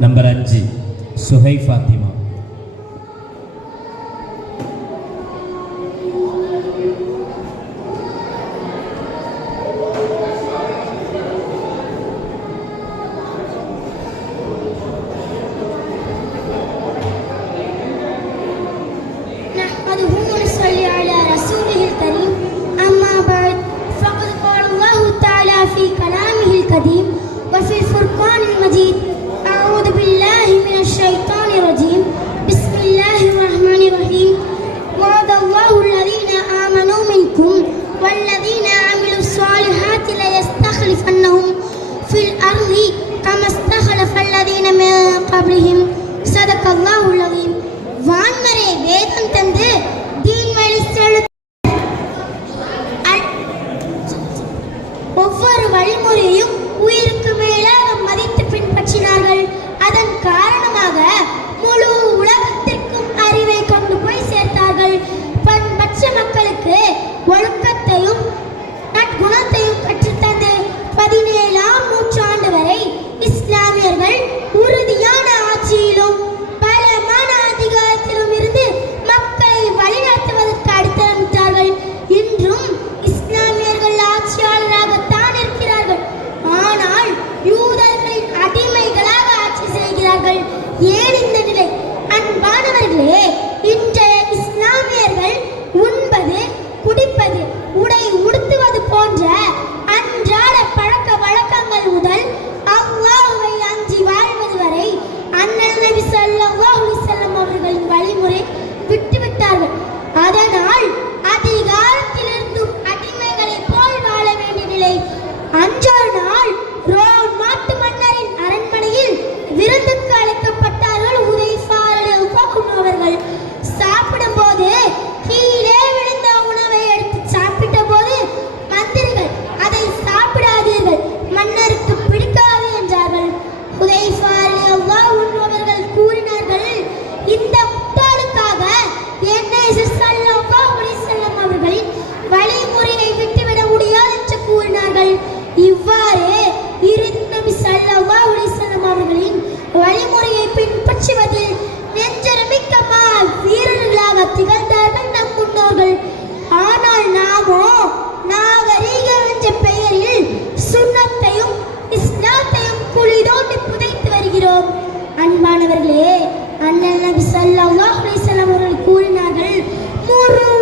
Number அஞ்சு சுஹை ஃபாத்திமா உடை உடுத்துவது போன்ற அன்பானவர்களே அண்ணன் நபி சல்லாஹ் அலிஸ்லாம் அவர்கள் கூறினார்கள் மூன்று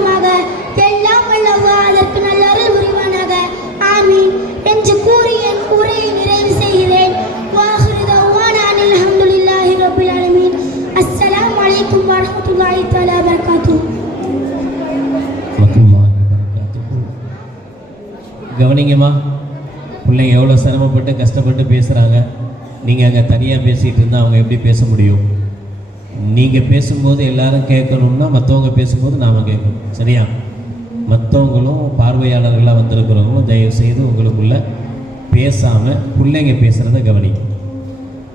காப்போமாக எல்லாம் வல்லவா அதற்கு நல்லருள் உரிவானாக ஆமீன். என்று கூறி என் கூரையை நிறைவு செய்கிறேன். அலமதுல்லாஹி ரபுல் அலமீன் அஸ்ஸலாம் வலைக்கும் வரமத்துல்லாஹி தாலா வரகாத்து கவனிங்கம்மா பிள்ளைங்க எவ்வளோ சிரமப்பட்டு கஷ்டப்பட்டு பேசுகிறாங்க நீங்கள் அங்கே தனியாக பேசிகிட்டு இருந்தால் அவங்க எப்படி பேச முடியும்? நீங்கள் பேசும்போது எல்லாரும் கேட்கணும்னா மற்றவங்க பேசும்போது நாம் கேட்கணும். சரியா? மற்றவங்களும் பார்வையாளர்களாக வந்திருக்கிறவங்களும் தயவு செய்து உங்களுக்குள்ள பேசாமல் பிள்ளைங்க பேசுகிறத கவனிக்கும்